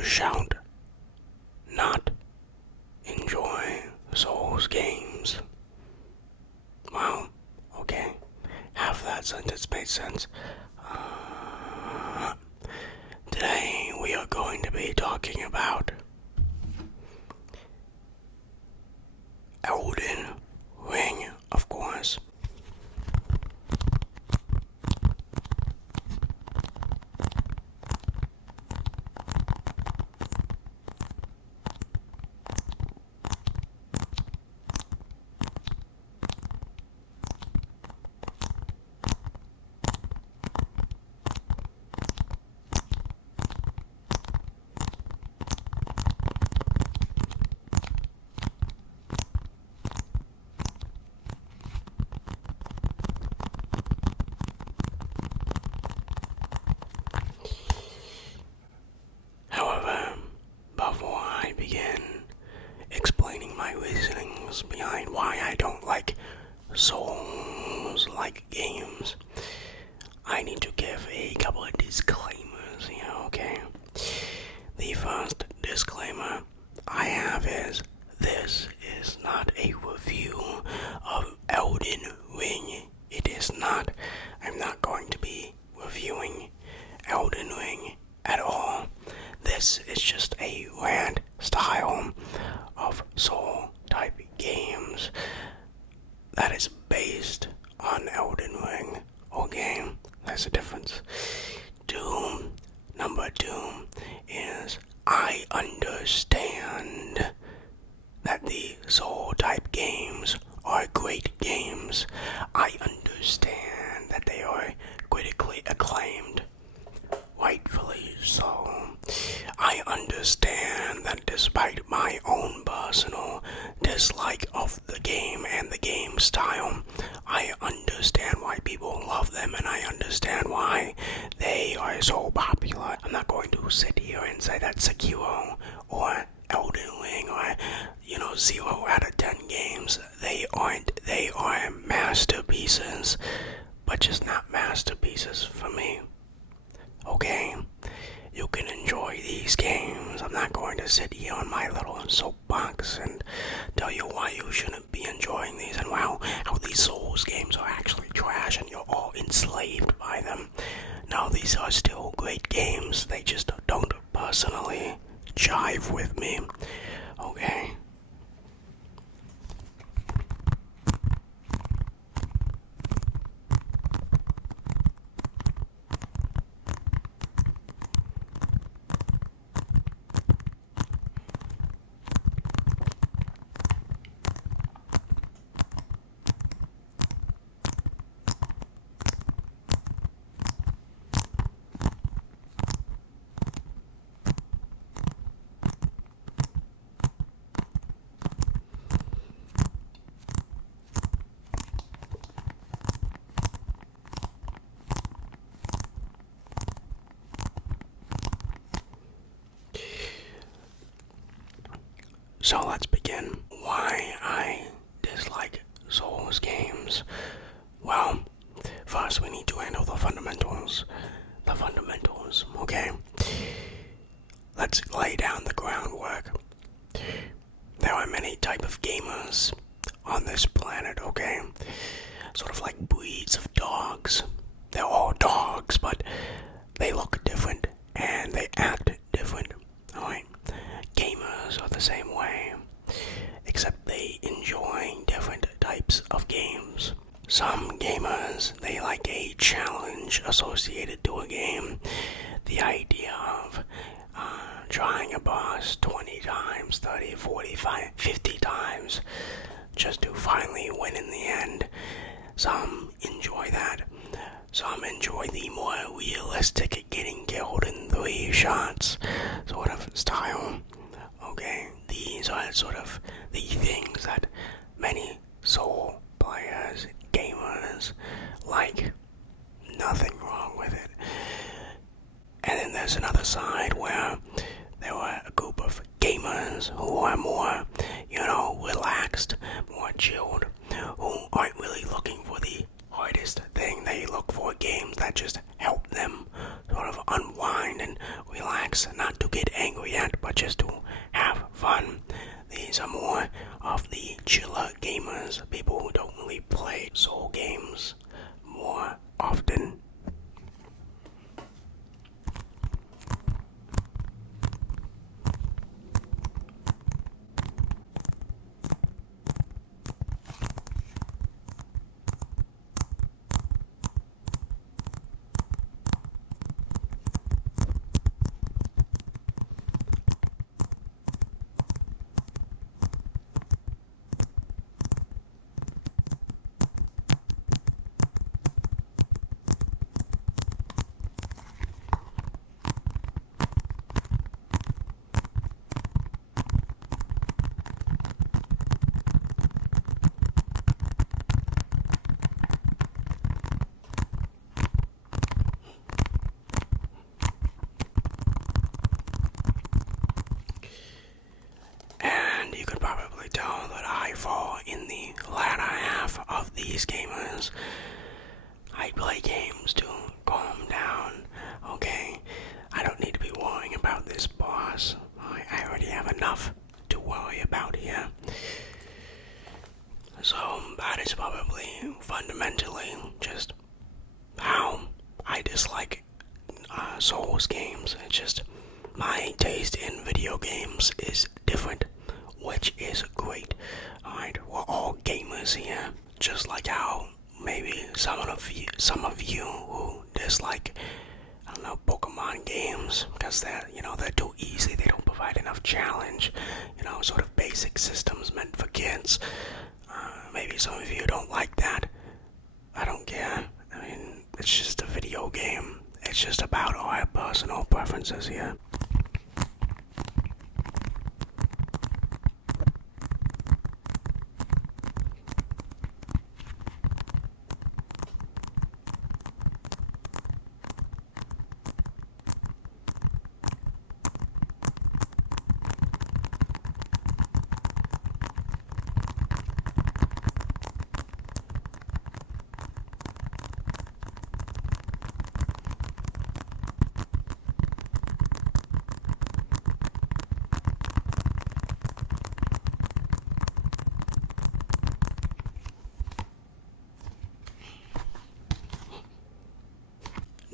Thou shalt not enjoy Souls games. Wow, okay. Half that sentence made sense. Today we are going to be talking about Elden Ring, of course. However, before I begin explaining my reasonings behind why I don't like Souls-like games, I need to give a couple of disclaimers here, okay? The first disclaimer I have is this is not a review of Elden Ring. It is not. I'm not going to be reviewing Elden Ring at all. This is just a rant style of soul-type games that is based on Elden Ring. Okay, there's a difference. Number two is I understand that the soul-type games are great games. I understand that they are critically acclaimed. Rightfully so. I understand that despite my own personal dislike of the game and the game style, I understand why people love them and I understand why they are so popular. I'm not going to sit here and say that Sekiro or Elden Ring or 0 out of 10 games, they aren't. They are masterpieces, but just not masterpieces for me. Okay, you can enjoy these games. I'm not going to sit here on my little soapbox and tell you why you shouldn't be enjoying these and how these Souls games are actually trash and you're all enslaved by them. No, these are still great games. They just don't personally jive with me. Okay? So let's begin. Why I dislike Souls games. Well, first we need to handle the fundamentals. Okay? Let's lay down the groundwork. There are many type of gamers on this planet, okay? Sort of like breeds of dogs. They're all dogs, but they look different and they act different, alright? Gamers are the same way, except they enjoy different types of games. Some gamers, they like a challenge associated to a game. The idea of trying a boss 20 times, 30, 45, 50 times, just to finally win in the end. Some enjoy that. Some enjoy the more realistic getting killed in 3 shots sort of style. Okay, these are sort of the things that many Soul players, gamers, like. Nothing wrong with it. And then there's another side where there are a group of gamers who are more, relaxed, more chilled, who aren't really looking for the hardest thing. They look for games that just help them sort of unwind and relax this not to get angry at, but just to have fun. These are more of the chiller gamers, people who don't really play soul games more often. You could probably tell that I fall in the latter half of these gamers. I play games to calm down, okay? I don't need to be worrying about this boss. I already have enough to worry about here. So that is probably fundamentally just how I dislike Souls games. It's just my taste in video games is different, which is great. Alright, we're all gamers here. Just like how maybe some of you who dislike, I don't know, Pokemon games because they're too easy. They don't provide enough challenge. Sort of basic systems meant for kids. Maybe some of you don't like that. I don't care. I mean, it's just a video game. It's just about our personal preferences here.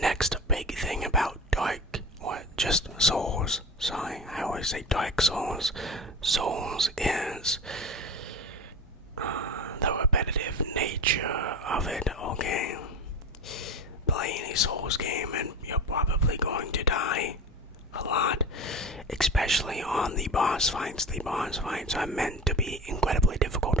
Next big thing about just Souls, sorry, I always say Dark Souls. Souls is the repetitive nature of it, okay? Play any Souls game and you're probably going to die a lot, especially on the boss fights. The boss fights are meant to be incredibly difficult.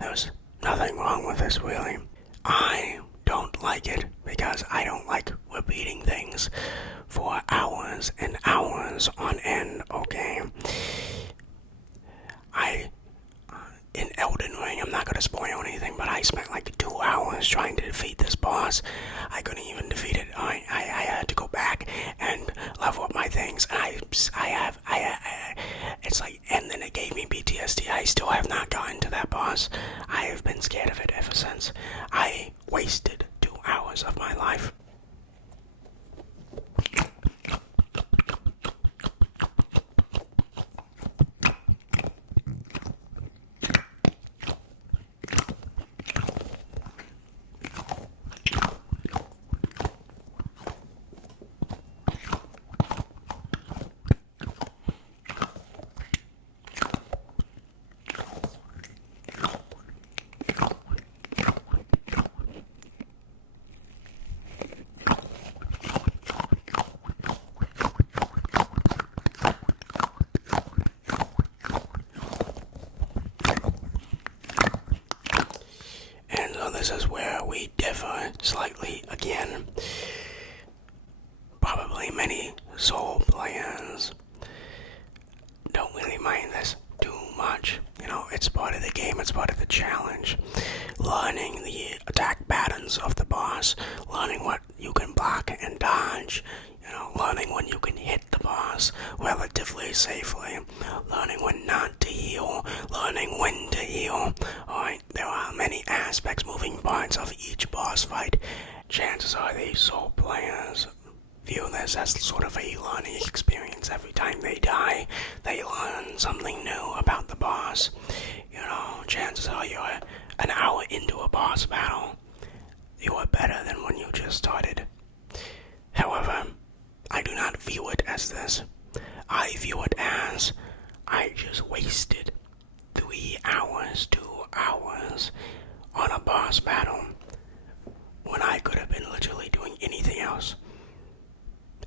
There's nothing wrong with this, really. I don't like it because I don't like repeating things for hours and hours on end, okay? In Elden Ring, I'm not gonna spoil anything, but I spent like 2 hours trying to defeat this boss. I couldn't even defeat it. I had to go back and level up my things, and it's like, and then it gave me PTSD. I still have not gotten to that boss. I have been scared of it ever since. I wasted 2 hours of my life. This is where we differ slightly again. Probably many Soul players don't really mind this too much. It's part of the game, it's part of the challenge. Learning the attack patterns of the boss, learning what you can block and dodge, learning when you can hit the boss relatively safely, learning when not to heal, learning when to heal. Alright, there are many aspects, moving parts of each boss fight. Chances are these Soul players view this as sort of a learning experience fans. Every time they die, they learn something new about the boss. Chances are you're an hour into a boss battle. You are better than when you just started. However, I do not view it as this. I view it as I just wasted 3 hours, 2 hours on a boss battle when I could have been literally doing anything else.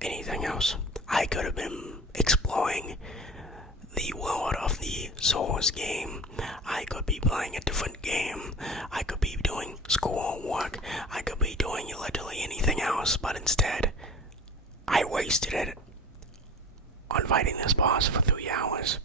Anything else. I could have been exploring the world of the Souls game. I could be playing a different game. I could be doing schoolwork. I could be doing literally anything else, but instead, I wasted it on fighting this boss for 3 hours.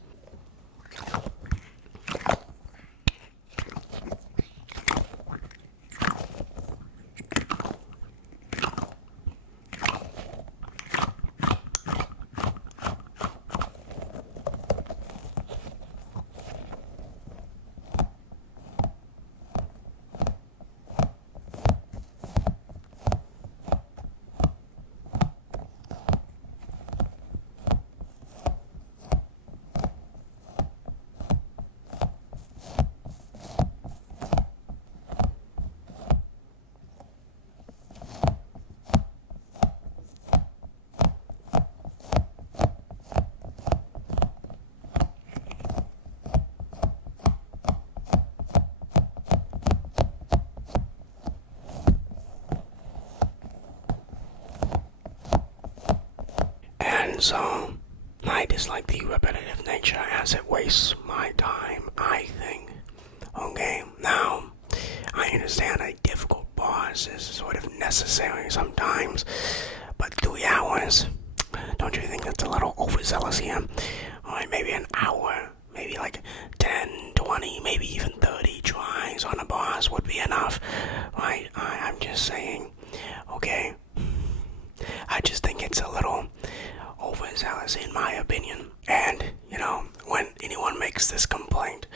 And so, I dislike the repetitive nature as it wastes my time, I think. Okay, now, I understand a difficult boss is sort of necessary sometimes, but 3 hours, don't you think that's a little overzealous here? Alright, maybe an hour, maybe like 10, 20, maybe even 30 tries on a boss would be enough, right? I'm just saying, okay? I just think it's a little overzealous in my opinion. And, when anyone makes this complaint,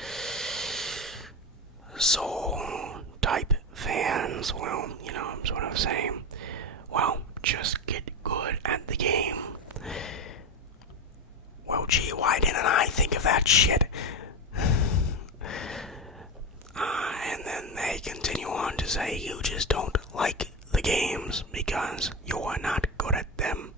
soul type fans, well, I'm sort of saying, well, just get good at the game. Well, gee, why didn't I think of that shit? And then they continue on to say you just don't like the games because you are not good at them.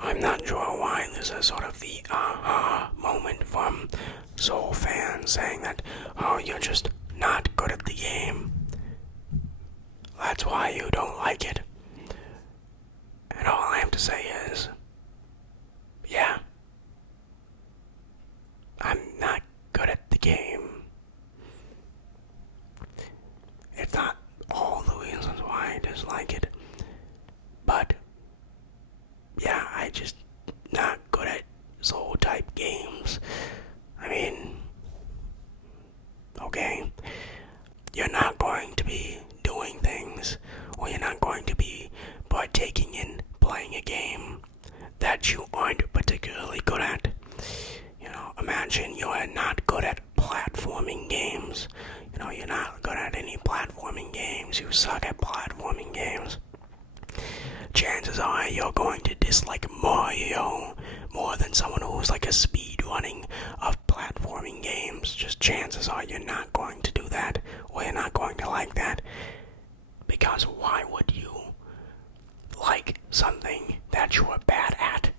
I'm not sure why this is sort of the aha moment from Soul fans saying that, oh, you're just not good at the game. That's why you don't like it. And all I have to say is, yeah, I'm not good at the game. It's not all the reasons why I dislike it, but yeah, I just not good at soul type games. I mean, okay, you're not going to be doing things, or you're not going to be partaking in playing a game that you aren't particularly good at. Imagine you're not good at platforming games. You're not good at any platforming games. You suck at platforming games. Chances are you're going to dislike Mario more than someone who's like a speedrunning of platforming games. Just chances are you're not going to do that, or you're not going to like that. Because why would you like something that you are bad at?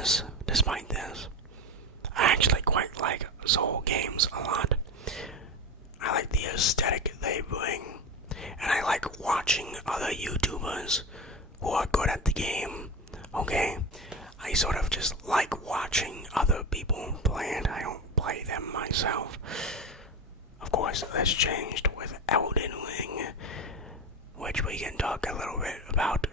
this, I actually quite like Soul games a lot. I like the aesthetic they bring, and I like watching other YouTubers who are good at the game, okay? I sort of just like watching other people play it. I don't play them myself. Of course, this changed with Elden Ring, which we can talk a little bit about.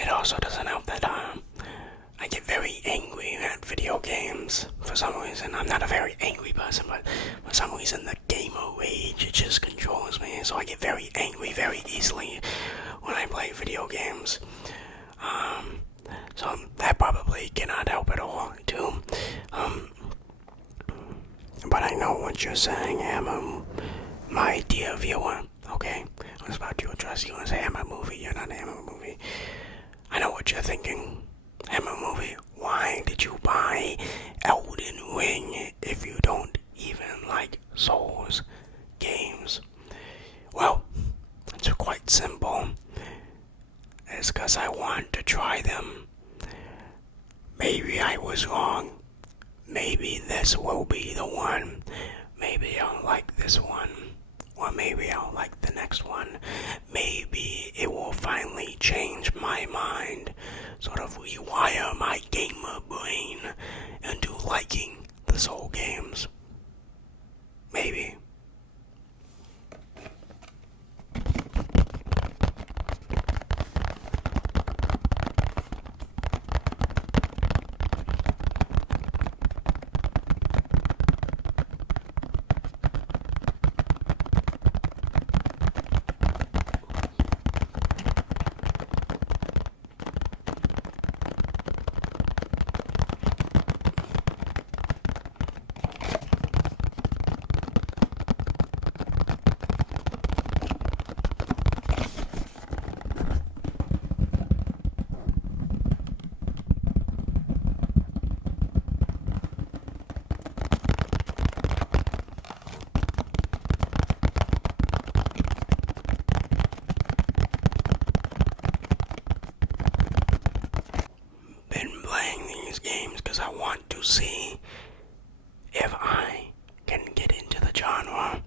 It also doesn't help that I get very angry at video games for some reason. I'm not a very angry person, but for some reason the gamer rage, it just controls me. So I get very angry very easily when I play video games. So that probably cannot help at all, too. But I know what you're saying, Emma, my dear viewer. Okay, I was about to address you and say Emma movie. You're not Emma movie. I know what you're thinking. Emma movie, why did you buy Elden Ring if you don't even like Souls games? Well, it's quite simple. It's because I want to try them. Maybe I was wrong. Maybe this will be the one. Maybe I'll like this one. Or maybe I'll like the next one. Maybe it will finally change my mind. Sort of rewire my gamer brain into liking the Soul games. Maybe. Because I want to see if I can get into the genre.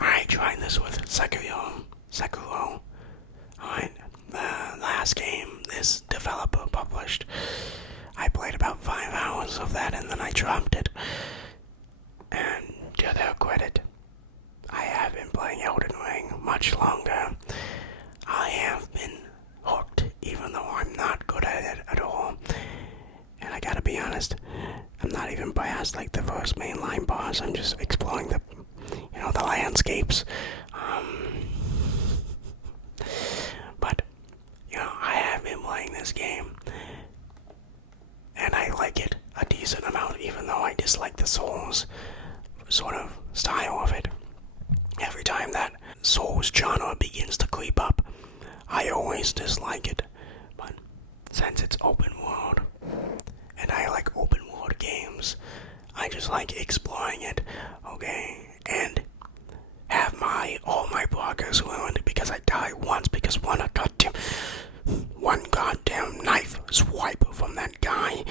I tried this with Sekiro. Alright, the last game this developer published. I played about 5 hours of that and then I dropped it. And to their credit, I have been playing Elden Ring much longer. I have been hooked, even though I'm not good at it at all. And I gotta be honest, I'm not even past like the first mainline boss. I'm just exploring the landscapes. But I have been playing this game, and I like it a decent amount, even though I dislike the Souls sort of style of it. Every time that Souls genre begins to creep up, I always dislike it. But since it's open world, and I like open world games, I just like exploring it, okay? And have all my progress ruined because I die once because one goddamn knife swipe from that guy.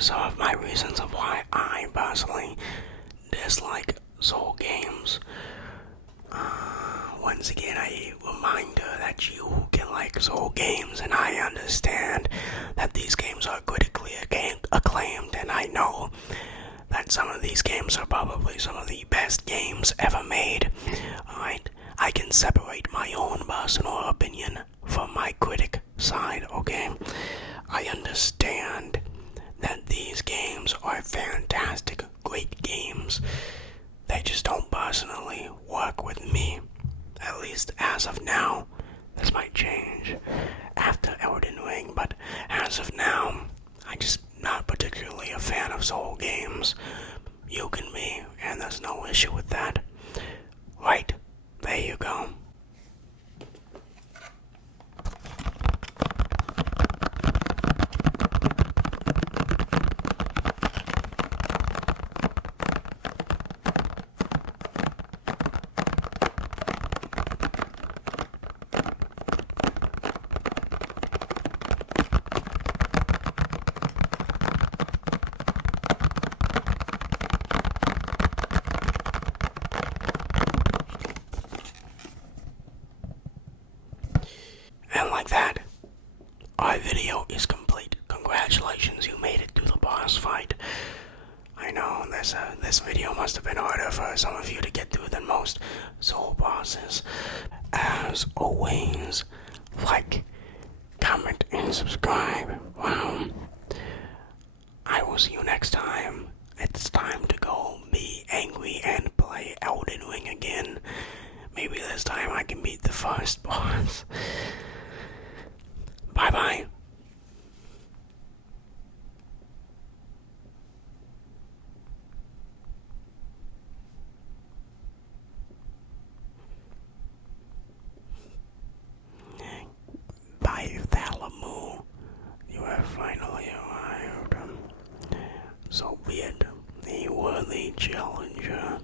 some of my reasons of why I personally dislike Soul games. Once again, a reminder that you can like Soul games, and I understand that these games are critically acclaimed, and I know that some of these games are probably some of the best games ever made. Alright, I can separate my own personal opinion from my critic side, okay? I understand that these games are fantastic, great games. They just don't personally work with me. At least as of now. This might change after Elden Ring, but as of now, I'm just not particularly a fan of Soul games. You can be, and there's no issue with that. Right, there you go. And like that, our video is complete. Congratulations, you made it through the boss fight. I know this video must have been harder for some of you to get through than most soul bosses. As always, like, comment, and subscribe. Wow. I will see you next time. It's time to go be angry and play Elden Ring again. Maybe this time I can beat the first boss. Bye-bye. By Thalamu, you have finally arrived. So be it, the worthy challenger.